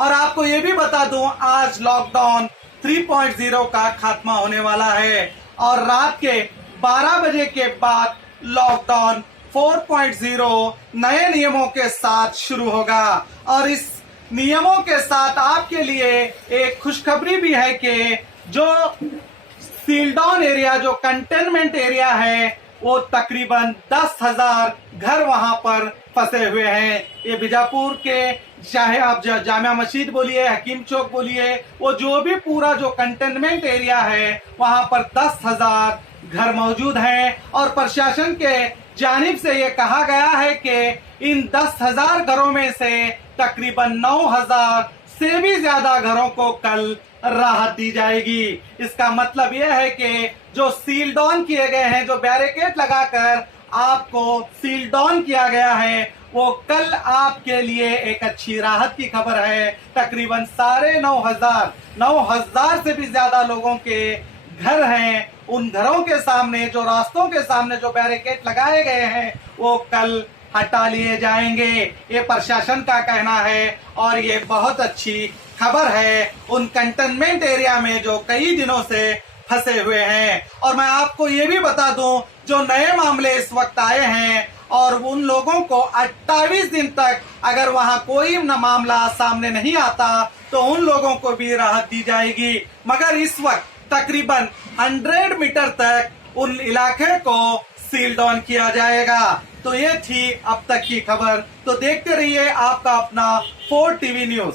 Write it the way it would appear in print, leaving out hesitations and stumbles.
और आपको ये भी बता दूं, आज लॉकडाउन 3.0 का खात्मा होने वाला है और रात के 12 बजे के बाद लॉकडाउन 4.0 नए नियमों के साथ शुरू होगा। और इस नियमों के साथ आपके लिए एक खुशखबरी भी है कि जो सील डाउन एरिया, जो कंटेनमेंट एरिया है, वो तकरीबन 10,000 घर वहां पर फंसे हुए हैं। ये बीजापुर के, चाहे आप जामिया मस्जिद बोलिए, हकीम चौक बोलिए, वो जो भी पूरा जो कंटेनमेंट एरिया है वहां पर 10,000 घर मौजूद हैं। और प्रशासन के जानिब से ये कहा गया है कि इन 10,000 घरों में से तकरीबन 9,000 से भी ज्यादा घरों को कल राहत दी जाएगी। इसका मतलब यह है कि जो सील डाउन किए गए हैं, जो बैरिकेड लगाकर आपको सील डाउन किया गया है, वो कल आपके लिए एक अच्छी राहत की खबर है। तकरीबन 9,500 से भी ज्यादा लोगों के घर हैं। उन घरों के सामने, जो रास्तों के सामने जो बैरिकेड लगाए गए हैं, वो कल हटा लिए जाएंगे। ये प्रशासन का कहना है और ये बहुत अच्छी खबर है उन कंटेनमेंट एरिया में जो कई दिनों से फंसे हुए हैं। और मैं आपको ये भी बता दूं, जो नए मामले इस वक्त आए हैं और उन लोगों को 28 दिन तक अगर वहां कोई मामला सामने नहीं आता तो उन लोगों को भी राहत दी जाएगी। मगर इस वक्त तकरीबन 100 मीटर तक उन इलाके को सील डाउन किया जाएगा। तो ये थी अब तक की खबर। तो देखते रहिए आपका अपना 4 टीवी न्यूज।